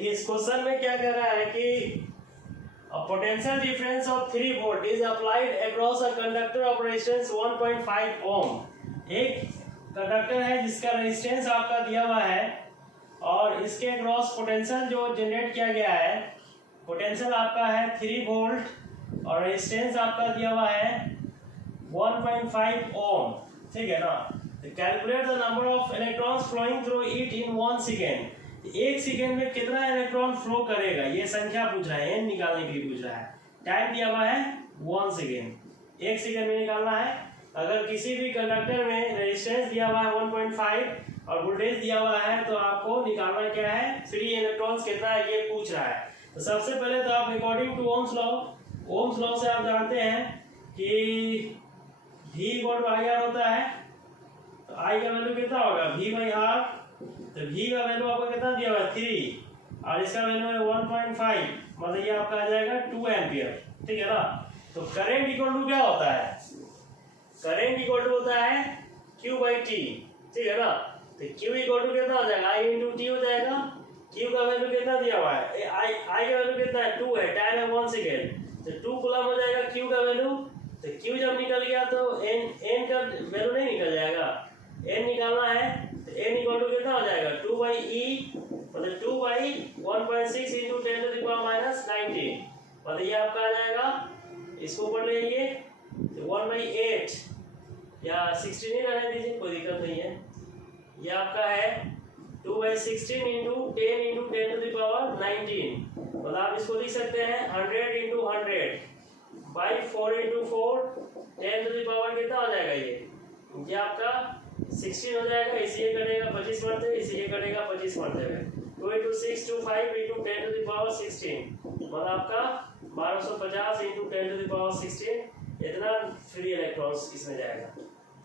देखिए इस क्वेश्चन में क्या कह रहा है कि potential difference of 3 volt is applied across a conductor of resistance 1.5 ओम। एक कंडक्टर है जिसका रेजिस्टेंस आपका दिया हुआ है और इसके अक्रॉस पोटेंशियल जो जनरेट किया गया है, पोटेंशियल आपका है 3 वोल्ट और रेजिस्टेंस आपका दिया हुआ है 1.5 ओम। ठीक है ना। Calculate the number of electrons flowing through it in 1 second. एक सेकेंड में कितना इलेक्ट्रॉन फ्लो करेगा, ये संख्या पूछ रहा है, एन निकालने के लिए पूछ रहा है। टाइम दिया हुआ है 1 सेकेंड, 1 सेकेंड में निकालना है। अगर किसी भी कंडक्टर में रेजिस्टेंस दिया हुआ है 1.5 और वोल्टेज दिया हुआ है तो आपको निकालना क्या है, फ्री इलेक्ट्रॉन्स कितना है ये पूछ रहा है। तो सबसे पहले तो आप अकॉर्डिंग टू ओम्स लॉ से आप जानते हैं कि V इक्वल टू IR होता है। तो I का वैल्यू कितना होगा, V/R। तो V का वैल्यू आपको कितना दिया हुआ है 3 और इसका वैल्यू है 1.5, मतलब ये आपका आ जाएगा 2 एम्पियर। ठीक है ना। तो करंट इक्वल टू क्या होता है, करंट इक्वल टू होता है Q/T। ठीक है ना। तो Q इक्वल टू कितना हो जाएगा, I × T हो जाएगा। Q का वैल्यू कितना दिया हुआ है, I का वैल्यू कितना है 2 है, टाइम है 1 सेकेंड। तो 2 कूलम हो जाएगा Q का वैल्यू। तो Q जब निकल गया तो N का वैल्यू नहीं निकल जाएगा, N निकालना है। तो N इक्वल टू कितना हो जाएगा 2/E, मतलब 2/1.6 × 10⁻⁻19, मतलब ये आपका आ जाएगा, इसको ऊपर ले आइए 1/8 या 16 ही रहने दीजिए, कोई दिक्कत नहीं है। ये आपका है 2/16 × 10 × 10⁻19, मतलब आप इसको लिख सकते हैं 100 × 100 by 4 × 4 10⁻, कितना हो जाएगा ये आपका 16 हो जाएगा। इसी ये कटेगा 25 मरते, इसी ये कटेगा 25 मरते हुए। 2 × 6 = 5 × 10⁻16, मतलब आपका 1250 × 10⁻16 इतना फ्री इलेक्ट्रॉन्स इसमें जाएगा।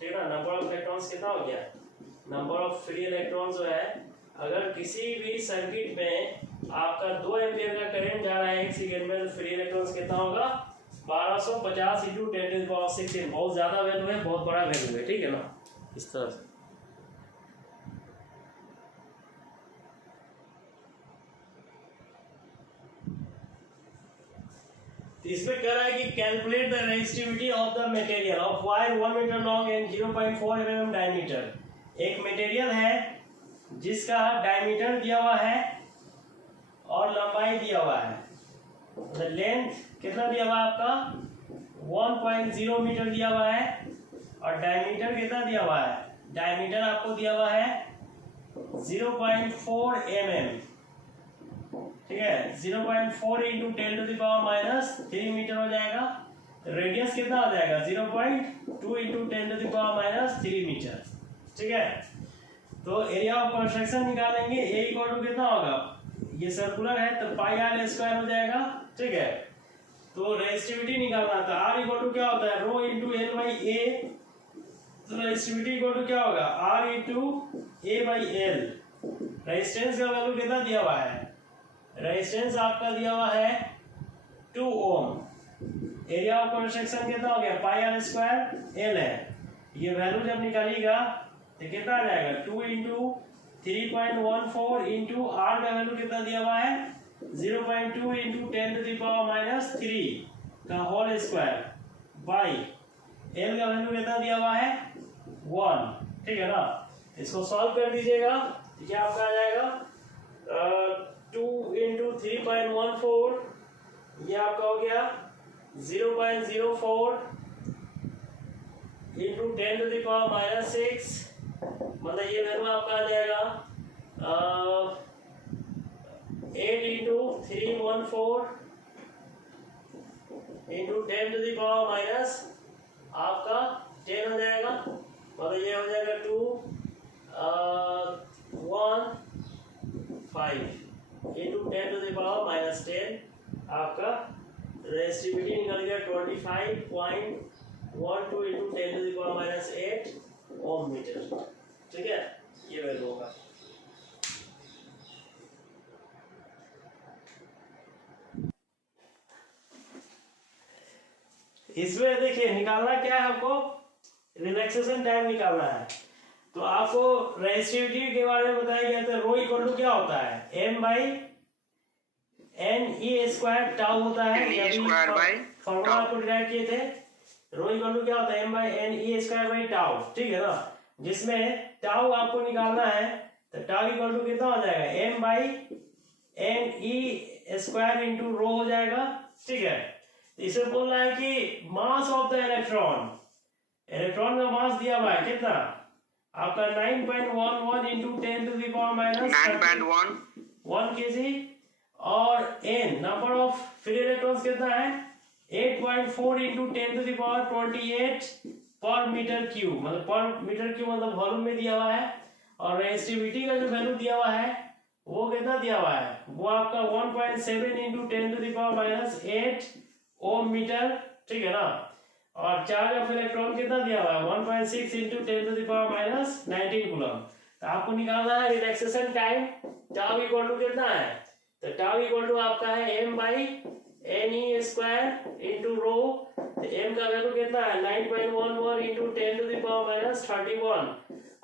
ठीक है ना। नंबर ऑफ इलेक्ट्रॉन्स कितना हो गया, नंबर ऑफ फ्री इलेक्ट्रॉन्स जो है, अगर किसी भी सर्किट में आपका 2 एम्पियर का करंट जा रहा है 1 सेकेंड में, तो फ्री इलेक्ट्रॉन्स कितना होगा 1250 × 10⁻16। बहुत ज्यादा वैल्यू है, बहुत बड़ा वैल्यू है। ठीक है ना, इस तरह से। इसमें कह रहा है कि calculate the resistivity of the material of wire 1 metre long and 0.4 mm diameter. एक मटेरियल है जिसका डायमीटर दिया हुआ है और लंबाई दिया हुआ है, मतलब लेंथ कितना दिया हुआ है आपका 1.0 मीटर दिया हुआ है और डायमीटर कितना दिया हुआ है, डायमीटर आपको दिया हुआ है 0.4 mm। ठीक है, 0.4 × 10⁻³ मीटर हो जाएगा। रेडियस कितना हो जाएगा 0.2 × 10⁻³ मीटर। ठीक है। तो एरिया ऑफ कंस्ट्रक्शन निकालेंगे, A इक्वल टू कितना होगा, ये सर्कुलर है तो πr² हो जाएगा। ठीक है। तो रेजिस्टिविटी निकालना था, R इक्वल टू क्या होता है ρ × L/A। तो रेजिस्टिविटी इक्वल टू क्या होगा R × A/L। रेजिस्टेंस का वैल्यू कितना दिया हुआ है, रेजिस्टेंस आपका दिया हुआ है 2 ओम। एरिया ऑफ कंस्ट्रक्शन कितना हो गया πr² L है। ये वैल्यू जब निकालिएगा तो कितना आ जाएगा 2 × 3.14 × R का वैल्यू कितना दिया हुआ है 0.2 × 10⁻³ का होल स्क्वायर बाई L का वैल्यू कितना दिया हुआ है 1। ठीक है ना। इसको सॉल्व कर दीजिएगा तो क्या आपका आ जाएगा 2 × 3.14, ये आपका हो गया 0.04 × 10⁻⁻6, मतलब ये वैल्यू आपका आ जाएगा 8 × 314 × 10⁻, आपका 10 हो जाएगा, मतलब ये हो जाएगा 2 1 5 × 10⁻10। आपका रेजिस्टिविटी निकल गया 25.12 × 10⁻8 ओम मीटर। ठीक है, ये वैल्यू होगा। इसमें देखिए निकालना क्या है, आपको रिलैक्सेशन टाइम निकालना है। तो आपको रेजिस्टिविटी के बारे में बताया गया था, रो इक्वल टू क्या होता है m/r Ne² टाउ होता है, फॉर्मूला आपको डिराइव किए थे। रो इक्वल टू क्या होता है, m/ne² टाउ, ठीक है ना, जिसमें टाउ आपको निकालना है तो टाउ इक्वल टू कितना हो जाएगा, m/ne² इंटू रो हो जाएगा, ठीक है। इसे बोल रहा है कि mass of the electron, electron का मास दिया हुआ है कितना आपका 9.11 into 10 to the power minus 1 kg, और n number of free electrons कितना है 8.4 इंटू 10 टू द पावर 28 पर मीटर क्यूब, मतलब पर मीटर क्यूब मतलब वॉल्यूम में दिया हुआ है। और रेजिस्टिविटी का जो वैल्यू दिया हुआ है वो कितना दिया हुआ है, वो आपका 1.7 into 10 to the power minus 8 ohm metre, ठीक है ना। और चार्ज ऑफ इलेक्ट्रॉन कितना दिया हुआ है 1.6 into 10 to the power minus 19 coulomb. तो आपको निकालना है relaxation time, tau equal to कितना है, तो टाउ इक्वल टू आपका है m/ne² इंटू रो, तो m का वैल्यू कितना है 9.11 into 10 to the power minus 31,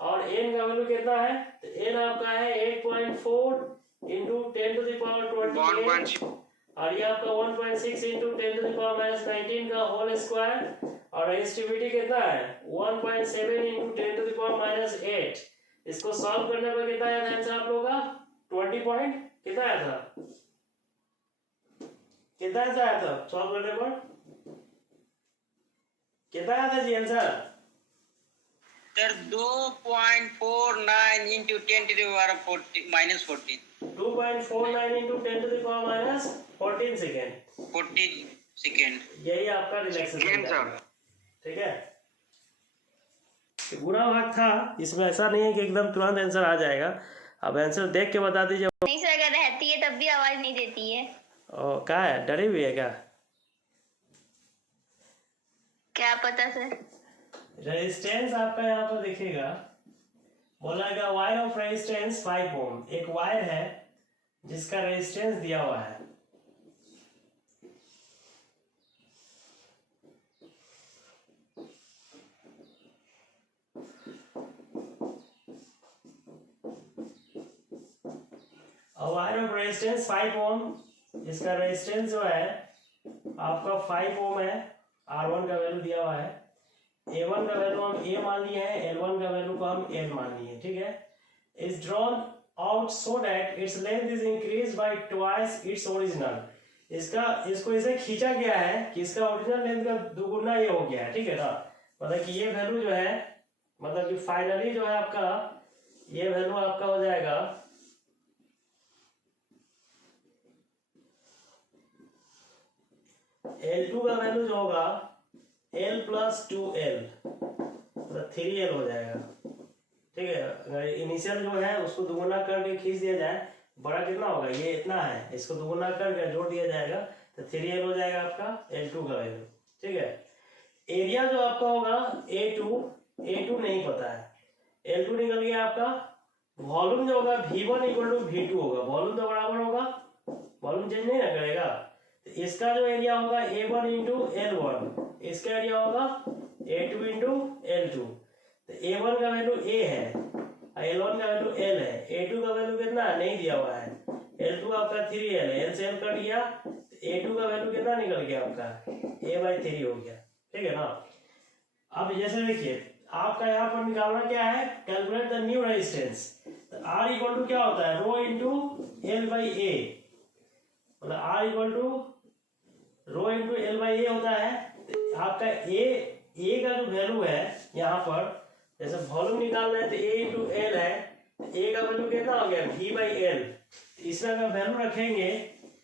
और n का वैल्यू कितना है, तो n आपका है 8.4 इंटू 10 टू द पावर 28, और ये आपका 1.6 into 10 to the power minus 19 का होल स्क्वायर, और रेजिस्टिविटी कितना है 1.7 into 10 to the power minus 8। इसको सॉल्व करने पर कितना आया था आंसर आप लोगों का 20 पॉइंट कितना आया था, कितना आया था सॉल्व करने पर, कितना आया था जी answer sir 2.49 into 10 to the power minus 14, 2.49 into 10 to the power minus 14 second, यही आपका रिलैक्सेशन है, ठीक है। बुरा भाग था इसमें, ऐसा नहीं है कि एकदम तुरंत आंसर आ जाएगा, अब आंसर देख के बता दीजिए। नहीं सर, अगर रहती है तब भी आवाज नहीं देती है। ओ क्या है, डरी हुई है क्या, क्या पता सर। रेजिस्टेंस आपका यहाँ पर दिखेगा, बोला वायर ऑफ रेजिस्टेंस 5 ओम, एक वायर है जिसका रेजिस्टेंस दिया हुआ है, वायर ऑफ रेजिस्टेंस 5 ओम, इसका रेजिस्टेंस जो है आपका 5 ओम है, R1 का वैल्यू दिया हुआ है, A1 का वैल्यू हम A मान लिए हैं, L1 का वैल्यू को हम L मान लिए, ठीक है। Is drawn out so that its length is increase by twice its original, इसको इसे खींचा गया है कि इसका ओरिजिनल लेंथ का दुगुना ये हो गया है, ठीक है ना। मतलब कि ये वैल्यू जो है, मतलब कि फाइनली जो है आपका ये वैल्यू आपका हो जाएगा L2 का वैल्यू जो होगा L प्लस 2L, मतलब 3L हो जाएगा, ठीक है। अगर इनिशियल जो है उसको दुगुना करके खींच दिया जाए, बड़ा कितना होगा ये इतना है, इसको दुगुना करके जोड़ दिया जाएगा तो 3L हो जाएगा आपका L2 का वैल्यू, ठीक है। एरिया जो आपका होगा A2 नहीं पता है, L2 निकल गया आपका। वॉल्यूम जो होगा V1 इक्वल टू V2 होगा, वॉल्यूम तो बराबर होगा, वॉल्यूम चेंज नहीं ना करेगा। तो इसका जो एरिया होगा A1 इंटू L1, इसका एरिया होगा A2 इंटू L2। तो A1 का वैल्यू A है, L1 का वैल्यू L है, A2 का वैल्यू कितना नहीं दिया हुआ है, L2 आपका 3L है, L से L कट गया, A2 का वैल्यू कितना निकल गया आपका A/3 हो गया, ठीक है ना। अब जैसे देखिए आपका यहाँ पर निकालना क्या है, कैलकुलेट द न्यू रेजिस्टेंस। तो R इक्वल टू क्या होता है रो इंटू L/A, मतलब R equal to rho into L/A होता है। तो आपका A का जो वैल्यू है यहाँ पर, जैसे वॉल्यूम निकालना है तो A इंटू L है, A का वैल्यू कितना हो गया V/L, इसका अगर वैल्यू रखेंगे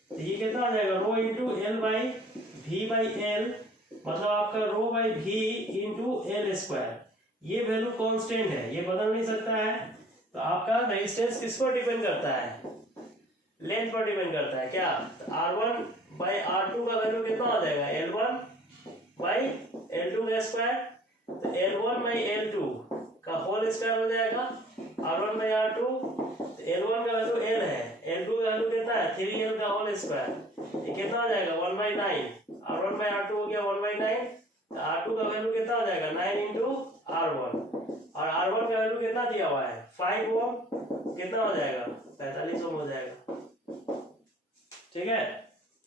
तो ये कितना हो जाएगा रो इंटू L/V/L, मतलब आपका रो बाई V इंटू L²। ये वैल्यू कांस्टेंट है, ये बदल नहीं सकता है। तो आपका रेजिस्टेंस किस पर डिपेंड करता है, लेंथ पर डिपेंड करता है क्या। तो R1 बाई R2 का वैल्यू कितना हो जाएगा L1 बाई L2 का स्क्वायर, तो L1 बाई L2 का होल स्क्वायर हो जाएगा R1 बाई R2। तो L1 का वैल्यू L है, L2 का वैल्यू कितना है 3L का होल स्क्वायर, ये कितना हो जाएगा 1/9, R1 बाई R2 हो गया 1/9। तो R2 का वैल्यू कितना हो जाएगा 9 इंटू R1, और R1 का वैल्यू कितना दिया हुआ है 5 ओम, कितना हो जाएगा 45 ओम हो जाएगा, ठीक है,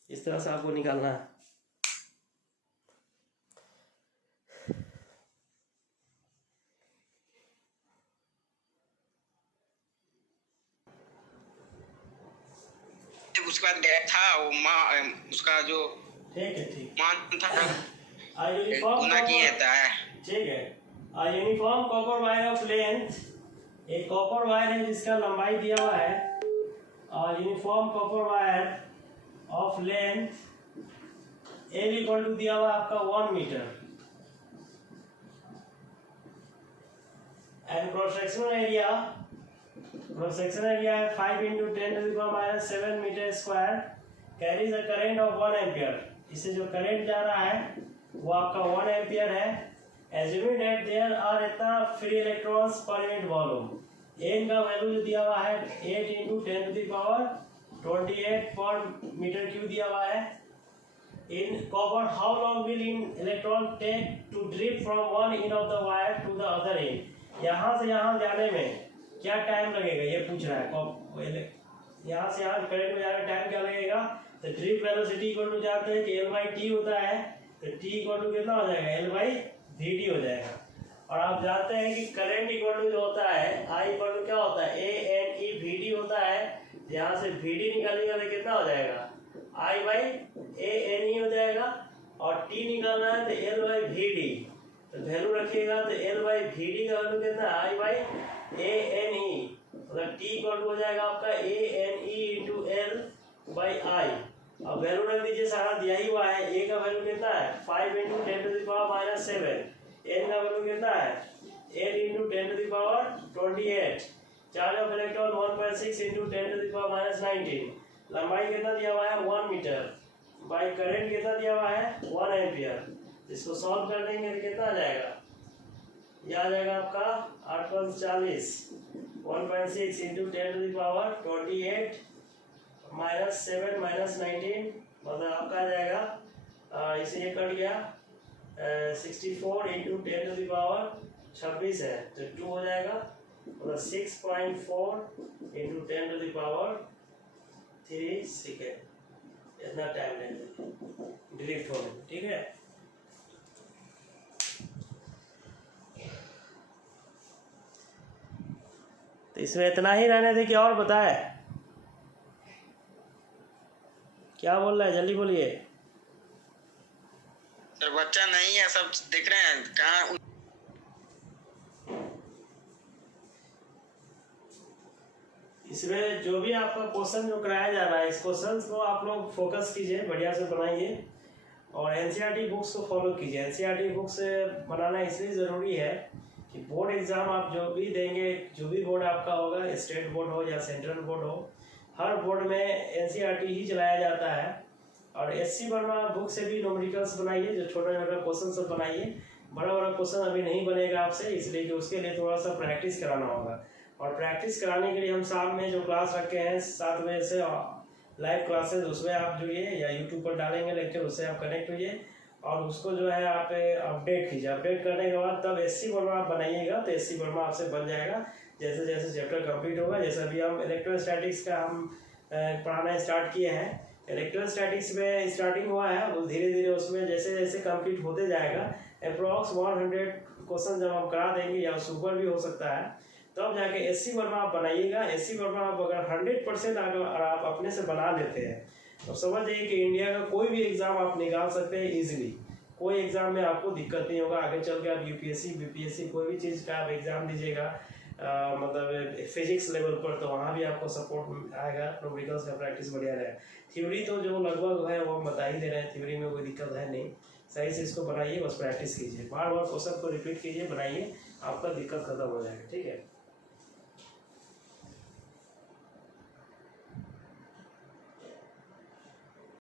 इस तरह से आपको निकालना है। उसका डेट था वो उसका जो ठीक है, ठीक मान था यूनिफॉर्म गुना की रहता है। ठीक है, uniform copper wire of length, एक कॉपर वायर है जिसका लंबाई दिया हुआ है, और uniform copper wire of length l equal to दिया हुआ आपका 1 metre, and cross sectional area है 5 × 10⁻⁷ metre square, carries a current of 1 ampere. इससे जो करंट जा रहा है वो आपका 1 एम्पियर है। एज्यूमिंग दैट देयर आर इतना free electrons per unit volume, n का वैल्यू जो दिया हुआ है 8 × 10⁻28 पर मीटर क्यूब दिया हुआ है। In copper how long will in electron take to drip from one end of the wire to the other end, यहाँ से यहाँ जाने में क्या टाइम लगेगा ये पूछ रहा है। यहाँ से यहाँ करंट में जाने टाइम क्या लगेगा, तो ड्रिप वेलोसिटी इक्वल टू जानते हैं कि L/T होता है, तो T इक्वल टू कितना हो जाएगा, L/VD हो जाएगा। और आप जानते हैं कि करंट इक्वल टू जो होता है I इक्वल टू क्या होता है, ANE/VD होता है। यहाँ से VD निकालेगा तो कितना हो जाएगा, I/ANE हो जाएगा, और T निकालना है तो L/VD, तो वैल्यू रखिएगा तो L/VD का वैल्यू कितना है, I/ANE, मतलब T इक्वल टू हो जाएगा आपका ANE × L/I। अब वैल्यू रख दीजिए, सारा दिया ही हुआ है। A का वैल्यू कितना है 5 × 10⁻⁷, N का वैल्यू कितना है 8 × 10⁻28, चार्ज ऑफ इलेक्ट्रॉन 1.6 × 10⁻⁹, लंबाई कितना दिया हुआ है 1 मीटर, बाई करंट कितना दिया हुआ है 1 एम्पियर। इसको सॉल्व कर देंगे तो कितना आ जाएगा, ये आ जाएगा आपका 8 × 40, 1.6 × 10⁻28 -7 -19, मतलब आपका आ जाएगा, इसे ये कट गया 64 × 10⁻26 है तो 2 हो जाएगा, मतलब 6.4 × 10⁻3 सेकेंड, इतना टाइम लगेगा ड्रिफ्ट होने में। ठीक है, तो इसमें इतना ही रहने दे कि और बताए, क्या बोल रहा है, जल्दी बोलिए। सर बच्चा नहीं है, सब देख रहे हैं कहाँ। इसमें जो भी आपका क्वेश्चन जो कराया जा रहा है, इस क्वेश्चन को आप लोग फोकस कीजिए, बढ़िया से बनाइए, और एनसीईआरटी बुक्स को फॉलो कीजिए। एनसीईआरटी बुक्स बनाना इसलिए ज़रूरी है कि बोर्ड एग्ज़ाम आप जो भी देंगे, जो भी बोर्ड आपका होगा, स्टेट बोर्ड हो या सेंट्रल बोर्ड हो, हर बोर्ड में एनसीईआरटी ही चलाया जाता है। और एससी वर्मा बुक से भी न्यूमेरिकल्स बनाइए, जो छोटा छोटा क्वेश्चन सब बनाइए। बड़ा बड़ा क्वेश्चन अभी नहीं बनेगा आपसे, इसलिए कि उसके लिए थोड़ा सा प्रैक्टिस कराना होगा। और प्रैक्टिस कराने के लिए हम शाम में जो क्लास रखे हैं 7 बजे से लाइव क्लासेस, उसमें आप जुड़िए, या यूट्यूब पर डालेंगे लेक्चर, उससे आप कनेक्ट होइए और उसको जो है आप अपडेट कीजिए। अपडेट करने के बाद तब एससी वर्मा आप बनाइएगा, तो एससी वर्मा आपसे बन जाएगा जैसे जैसे चैप्टर कंप्लीट होगा। जैसे अभी हम इलेक्ट्रोस्टैटिक्स का हम पढ़ाना स्टार्ट किए हैं, इलेक्ट्रोस्टैटिक्स में स्टार्टिंग हुआ है, वो धीरे धीरे उसमें जैसे जैसे कंप्लीट होते जाएगा, अप्रॉक्स 100 क्वेश्चन जब हम करा देंगे, या सुपर भी हो सकता है, तब जाके एससी वर्मा आप बनाइएगा। एससी वर्मा आप अगर 100% अगर आप अपने से बना लेते हैं तो समझ जाइए कि इंडिया का कोई भी एग्जाम आप निकाल सकते हैं इजीली। कोई एग्जाम में आपको दिक्कत नहीं होगा। आगे चल के आप यूपीएससी बीपीएससी कोई भी चीज़ का आप एग्जाम दीजिएगा, मतलब फिजिक्स लेवल पर, तो वहाँ भी आपको सपोर्ट आएगा, न्यूमेरिकल्स का प्रैक्टिस बढ़िया रहेगा। थ्योरी तो जो लगभग है वो हम बता ही दे रहे हैं, थ्योरी में कोई दिक्कत है नहीं। सही से इसको बनाइए, बस प्रैक्टिस कीजिए, बार बार क्वेश्चन को रिपीट कीजिए, बनाइए, आपका दिक्कत खत्म हो जाएगा। ठीक है।